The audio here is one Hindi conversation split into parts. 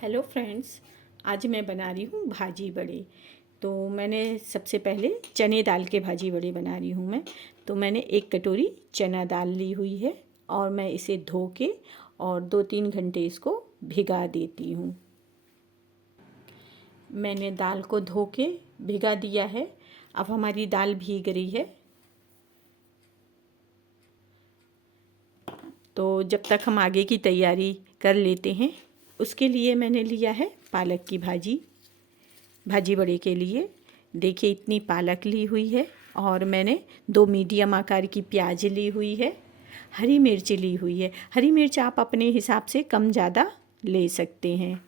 हेलो फ्रेंड्स, आज मैं बना रही हूँ भाजी बड़े। तो मैंने सबसे पहले चने दाल के भाजी बड़े बना रही हूँ मैं। तो मैंने 1 कटोरी चना दाल ली हुई है और मैं इसे धो के और 2-3 घंटे इसको भिगा देती हूँ। मैंने दाल को धो के भिगा दिया है। अब हमारी दाल भीग रही है। तो जब तक हम आगे की तैयारी कर लेते हैं, उसके लिए मैंने लिया है पालक की भाजी बड़े के लिए। देखिए इतनी पालक ली हुई है और मैंने 2 मीडियम आकार की प्याज ली हुई है। हरी मिर्च ली हुई है। हरी मिर्च आप अपने हिसाब से कम ज़्यादा ले सकते हैं।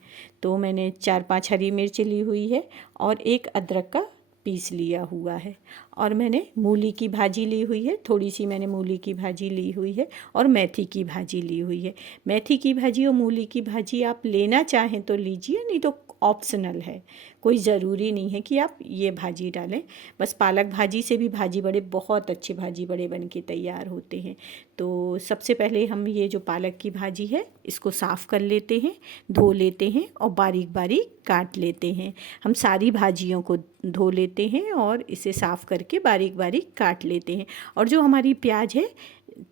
तो मैंने 4-5 हरी मिर्च ली हुई है और एक अदरक का पीस लिया हुआ है। और मैंने मूली की भाजी ली हुई है, थोड़ी सी मैंने मूली की भाजी ली हुई है और मेथी की भाजी ली हुई है। मेथी की भाजी और मूली की भाजी आप लेना चाहें तो लीजिए, नहीं तो ऑप्शनल है, कोई ज़रूरी नहीं है कि आप ये भाजी डालें। बस पालक भाजी से भी भाजी बड़े बहुत अच्छे भाजी बड़े बन के तैयार होते हैं। तो सबसे पहले हम ये जो पालक की भाजी है इसको साफ़ कर लेते हैं, धो लेते हैं और बारीक बारीक काट लेते हैं। हम सारी भाजियों को धो लेते हैं और इसे साफ़ करके बारीक बारीक काट लेते हैं। और जो हमारी प्याज है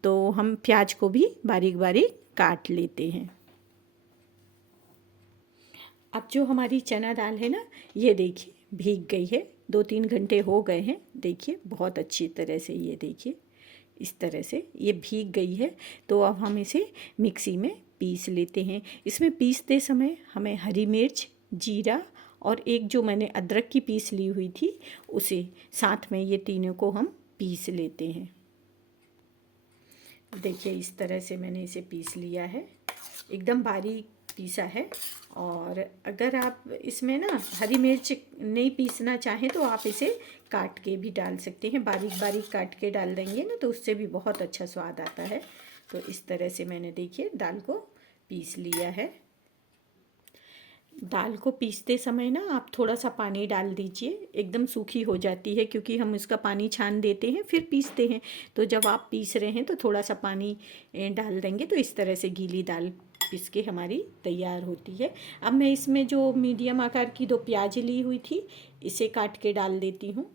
तो हम प्याज को भी बारीक बारीक काट लेते हैं। अब जो हमारी चना दाल है ना, ये देखिए भीग गई है। 2-3 घंटे हो गए हैं। देखिए बहुत अच्छी तरह से, ये देखिए इस तरह से ये भीग गई है। तो अब हम इसे मिक्सी में पीस लेते हैं। इसमें पीसते समय हमें हरी मिर्च, जीरा और एक जो मैंने अदरक की पीस ली हुई थी उसे साथ में, ये तीनों को हम पीस लेते हैं। देखिए इस तरह से मैंने इसे पीस लिया है, एकदम बारीक पीसा है। और अगर आप इसमें ना हरी मिर्च नहीं पीसना चाहें तो आप इसे काट के भी डाल सकते हैं। बारीक बारीक काट के डाल देंगे ना तो उससे भी बहुत अच्छा स्वाद आता है। तो इस तरह से मैंने देखिए दाल को पीस लिया है। दाल को पीसते समय ना आप थोड़ा सा पानी डाल दीजिए, एकदम सूखी हो जाती है क्योंकि हम इसका पानी छान देते हैं फिर पीसते हैं। तो जब आप पीस रहे हैं तो थोड़ा सा पानी डाल देंगे तो इस तरह से गीली दाल पीस के हमारी तैयार होती है। अब मैं इसमें जो मीडियम आकार की 2 प्याज ली हुई थी इसे काट के डाल देती हूँ।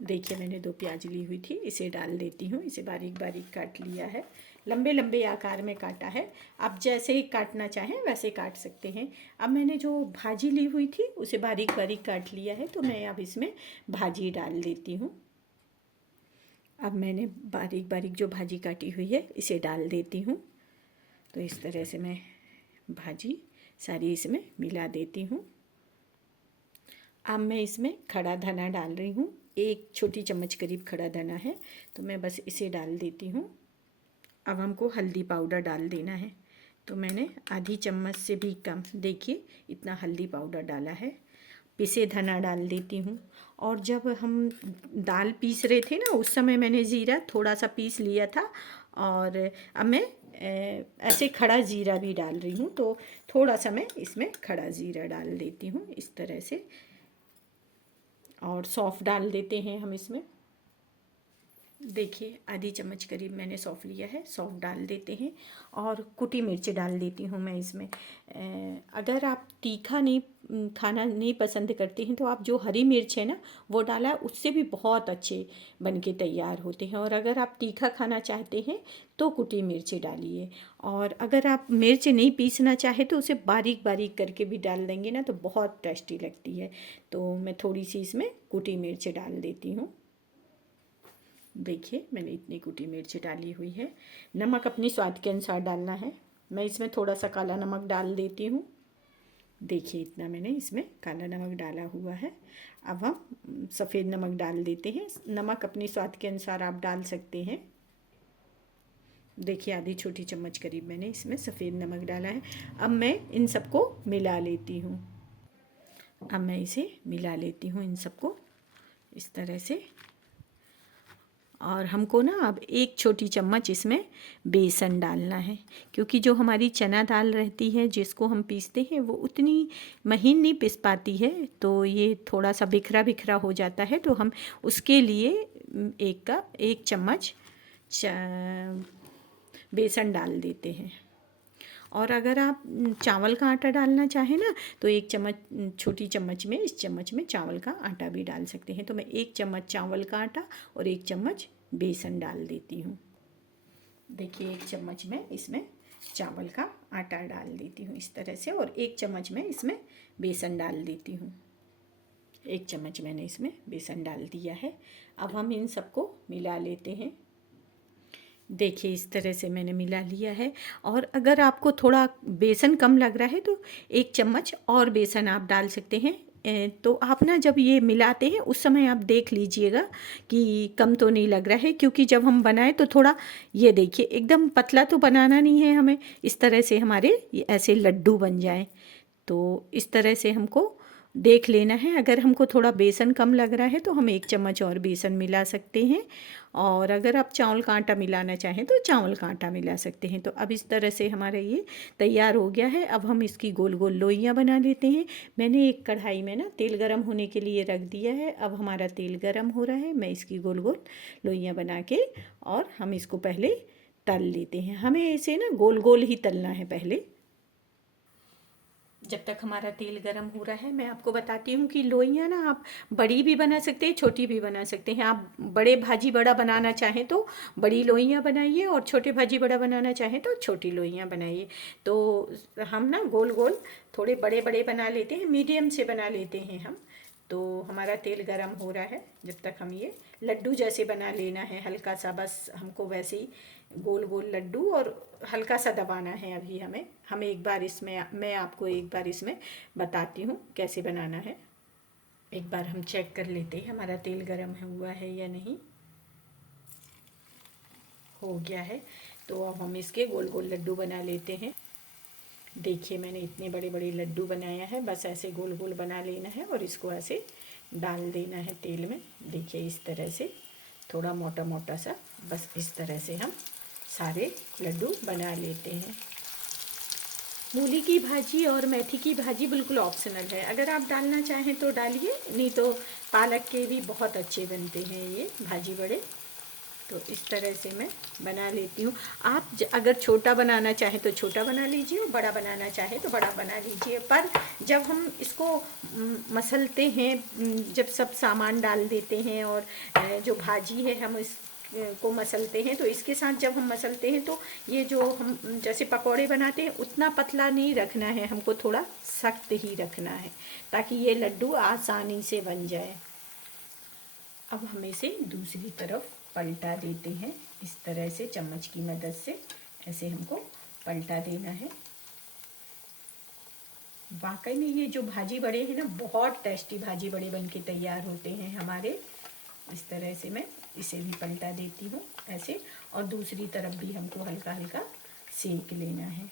देखिए मैंने 2 प्याज ली हुई थी, इसे डाल देती हूँ। इसे बारीक बारीक काट लिया है, लंबे लंबे आकार में काटा है। आप जैसे ही काटना चाहें वैसे काट सकते हैं। अब मैंने जो भाजी ली हुई थी उसे बारीक बारीक काट लिया है। तो मैं अब इसमें भाजी डाल देती हूँ। अब मैंने बारीक बारीक जो भाजी काटी हुई है इसे डाल देती हूँ। तो इस तरह से मैं भाजी सारी इसमें मिला देती हूँ। अब मैं इसमें खड़ा धना डाल रही हूँ। 1 छोटी चम्मच करीब खड़ा धना है, तो मैं बस इसे डाल देती हूँ। अब हमको हल्दी पाउडर डाल देना है। तो मैंने आधी चम्मच से भी कम, देखिए इतना हल्दी पाउडर डाला है। पिसे धना डाल देती हूँ। और जब हम दाल पीस रहे थे ना उस समय मैंने ज़ीरा थोड़ा सा पीस लिया था। और अब मैं ऐसे खड़ा ज़ीरा भी डाल रही हूँ। तो थोड़ा सा मैं इसमें खड़ा ज़ीरा डाल देती हूँ इस तरह से। और सौंफ डाल देते हैं हम इसमें। देखिए आधी चम्मच करीब मैंने सौंफ लिया है, सौंफ डाल देते हैं। और कुटी मिर्च डाल देती हूँ मैं इसमें। अगर आप तीखा नहीं खाना नहीं पसंद करते हैं तो आप जो हरी मिर्च है ना वो डाला, उससे भी बहुत अच्छे बन के तैयार होते हैं। और अगर आप तीखा खाना चाहते हैं तो कुटी मिर्च डालिए। और अगर आप मिर्च नहीं पीसना चाहे तो उसे बारीक बारीक करके भी डाल देंगे ना तो बहुत टेस्टी लगती है। तो मैं थोड़ी सी इसमें कुटी मिर्च डाल देती हूँ। देखिए मैंने इतनी कुटी मिर्च डाली हुई है। नमक अपने स्वाद के अनुसार डालना है। मैं इसमें थोड़ा सा काला नमक डाल देती हूँ। देखिए इतना मैंने इसमें काला नमक डाला हुआ है। अब हम सफ़ेद नमक डाल देते हैं। नमक अपने स्वाद के अनुसार आप डाल सकते हैं। देखिए आधी छोटी चम्मच करीब मैंने इसमें सफ़ेद नमक डाला है। अब मैं इन सबको मिला लेती हूँ। अब मैं इसे मिला लेती हूँ इन सबको इस तरह से। और हमको ना अब 1 छोटी चम्मच इसमें बेसन डालना है, क्योंकि जो हमारी चना दाल रहती है जिसको हम पीसते हैं वो उतनी महीन नहीं पिस पाती है। तो ये थोड़ा सा बिखरा बिखरा हो जाता है। तो हम उसके लिए 1 चम्मच बेसन डाल देते हैं। और अगर आप चावल का आटा डालना चाहें ना तो एक चम्मच, छोटी चम्मच में, इस चम्मच में चावल का आटा भी डाल सकते हैं। तो मैं 1 चम्मच चावल का आटा और 1 चम्मच बेसन डाल देती हूँ। देखिए 1 चम्मच में इसमें चावल का आटा डाल देती हूँ इस तरह से, और 1 चम्मच में इसमें बेसन डाल देती हूँ। 1 चम्मच मैंने इसमें बेसन डाल दिया है। अब हम इन सबको मिला लेते हैं। देखिए इस तरह से मैंने मिला लिया है। और अगर आपको थोड़ा बेसन कम लग रहा है तो 1 चम्मच और बेसन आप डाल सकते हैं। तो आप ना जब ये मिलाते हैं उस समय आप देख लीजिएगा कि कम तो नहीं लग रहा है, क्योंकि जब हम बनाएं तो थोड़ा, ये देखिए एकदम पतला तो बनाना नहीं है हमें, इस तरह से हमारे ऐसे लड्डू बन जाएं। तो इस तरह से हमको देख लेना है। अगर हमको थोड़ा बेसन कम लग रहा है तो हम 1 चम्मच और बेसन मिला सकते हैं, और अगर आप चावल का आटा मिलाना चाहें तो चावल का आटा मिला सकते हैं। तो अब इस तरह से हमारा ये तैयार हो गया है। अब हम इसकी गोल गोल लोइयाँ बना लेते हैं। मैंने एक कढ़ाई में ना तेल गरम होने के लिए रख दिया है। अब हमारा तेल गरम हो रहा है, मैं इसकी गोल गोल लोइयाँ बना के और हम इसको पहले तल लेते हैं। हमें इसे ना गोल गोल ही तलना है पहले। जब तक हमारा तेल गरम हो रहा है मैं आपको बताती हूँ कि लोइयाँ ना आप बड़ी भी बना सकते हैं, छोटी भी बना सकते हैं। आप बड़े भाजी बड़ा बनाना चाहें तो बड़ी लोइयाँ बनाइए, और छोटे भाजी बड़ा बनाना चाहें तो छोटी लोइयाँ बनाइए। तो हम ना गोल गोल थोड़े बड़े बड़े बना लेते हैं, मीडियम से बना लेते हैं हम। तो हमारा तेल गरम हो रहा है, जब तक हम ये लड्डू जैसे बना लेना है हल्का सा, बस हमको वैसे ही गोल गोल लड्डू, और हल्का सा दबाना है। अभी हमें एक बार इसमें, मैं आपको एक बार इसमें बताती हूँ कैसे बनाना है। एक बार हम चेक कर लेते हैं हमारा तेल गरम हुआ है या नहीं। हो गया है। तो अब हम इसके गोल गोल लड्डू बना लेते हैं। देखिए मैंने इतने बड़े बड़े लड्डू बनाया है, बस ऐसे गोल गोल बना लेना है और इसको ऐसे डाल देना है तेल में। देखिए इस तरह से थोड़ा मोटा मोटा सा, बस इस तरह से हम सारे लड्डू बना लेते हैं। मूली की भाजी और मेथी की भाजी बिल्कुल ऑप्शनल है, अगर आप डालना चाहें तो डालिए, नहीं तो पालक के भी बहुत अच्छे बनते हैं ये भाजी बड़े। तो इस तरह से मैं बना लेती हूँ। आप अगर छोटा बनाना चाहें तो छोटा बना लीजिए, और बड़ा बनाना चाहें तो बड़ा बना लीजिए। पर जब हम इसको मसलते हैं, जब सब सामान डाल देते हैं और जो भाजी है हम इस को मसलते हैं, तो इसके साथ जब हम मसलते हैं तो ये जो हम जैसे पकौड़े बनाते हैं उतना पतला नहीं रखना है, हमको थोड़ा सख्त ही रखना है ताकि ये लड्डू आसानी से बन जाए। अब हम इसे दूसरी तरफ पलटा देते हैं, इस तरह से चम्मच की मदद से ऐसे हमको पलटा देना है। वाकई में ये जो भाजी बड़े हैं ना, बहुत टेस्टी भाजी बड़े बन के तैयार होते हैं हमारे। इस तरह से मैं इसे भी पलटा देती हूँ ऐसे, और दूसरी तरफ भी हमको हल्का हल्का सेक लेना है।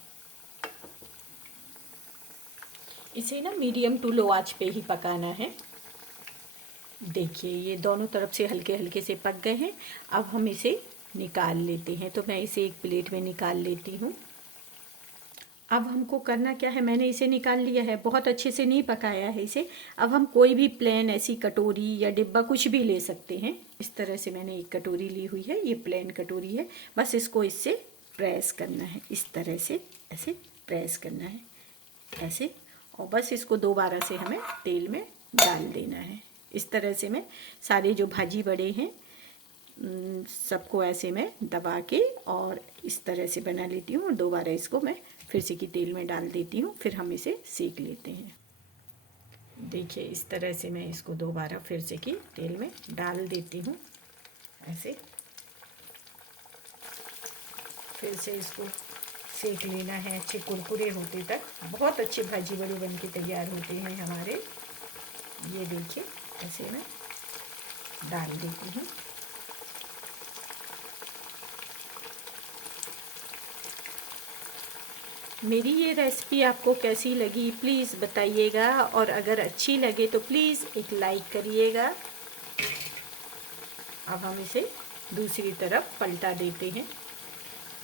इसे ना मीडियम टू लो आंच पे ही पकाना है। देखिए ये दोनों तरफ से हल्के हल्के से पक गए हैं। अब हम इसे निकाल लेते हैं। तो मैं इसे एक प्लेट में निकाल लेती हूँ। अब हमको करना क्या है, मैंने इसे निकाल लिया है, बहुत अच्छे से नहीं पकाया है इसे। अब हम कोई भी प्लेन ऐसी कटोरी या डिब्बा कुछ भी ले सकते हैं। इस तरह से मैंने एक कटोरी ली हुई है, ये प्लेन कटोरी है। बस इसको इससे प्रेस करना है, इस तरह से ऐसे प्रेस करना है ऐसे, और बस इसको दोबारा से हमें तेल में डाल देना है। इस तरह से मैं सारे जो भाजी बड़े हैं सबको ऐसे मैं दबा के और इस तरह से बना लेती हूँ, और दोबारा इसको मैं फिर से की तेल में डाल देती हूँ, फिर हम इसे सेक लेते हैं। देखिए इस तरह से मैं इसको दोबारा फिर से की तेल में डाल देती हूँ ऐसे, फिर से इसको सेक लेना है अच्छे कुरकुरे होते तक। बहुत अच्छे भाजी बड़े बन के तैयार होते हैं हमारे। ये देखिए ऐसे मैं डाल देती हूँ। मेरी ये रेसिपी आपको कैसी लगी प्लीज़ बताइएगा, और अगर अच्छी लगे तो प्लीज़ एक लाइक करिएगा। अब हम इसे दूसरी तरफ पलटा देते हैं।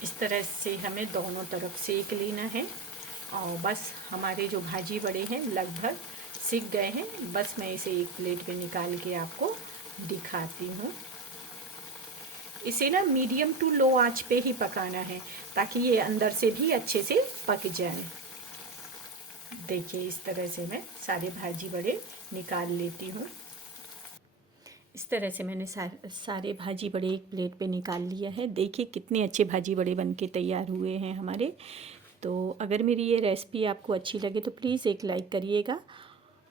इस तरह से हमें दोनों तरफ सेक लेना है, और बस हमारे जो भाजी बड़े हैं लगभग सिक गए हैं। बस मैं इसे एक प्लेट में निकाल के आपको दिखाती हूँ। इसे ना मीडियम टू लो आंच पे ही पकाना है ताकि ये अंदर से भी अच्छे से पक जाए। देखिए इस तरह से मैं सारे भाजी बड़े निकाल लेती हूँ। इस तरह से मैंने सारे भाजी बड़े एक प्लेट पे निकाल लिया है। देखिए कितने अच्छे भाजी बड़े बन के तैयार हुए हैं हमारे। तो अगर मेरी ये रेसिपी आपको अच्छी लगे तो प्लीज़ एक लाइक करिएगा,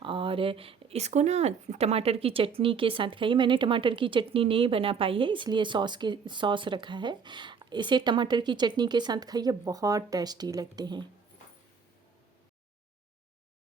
और इसको ना टमाटर की चटनी के साथ खाइए। मैंने टमाटर की चटनी नहीं बना पाई है इसलिए सॉस रखा है। इसे टमाटर की चटनी के साथ खाइए, बहुत टेस्टी लगते हैं।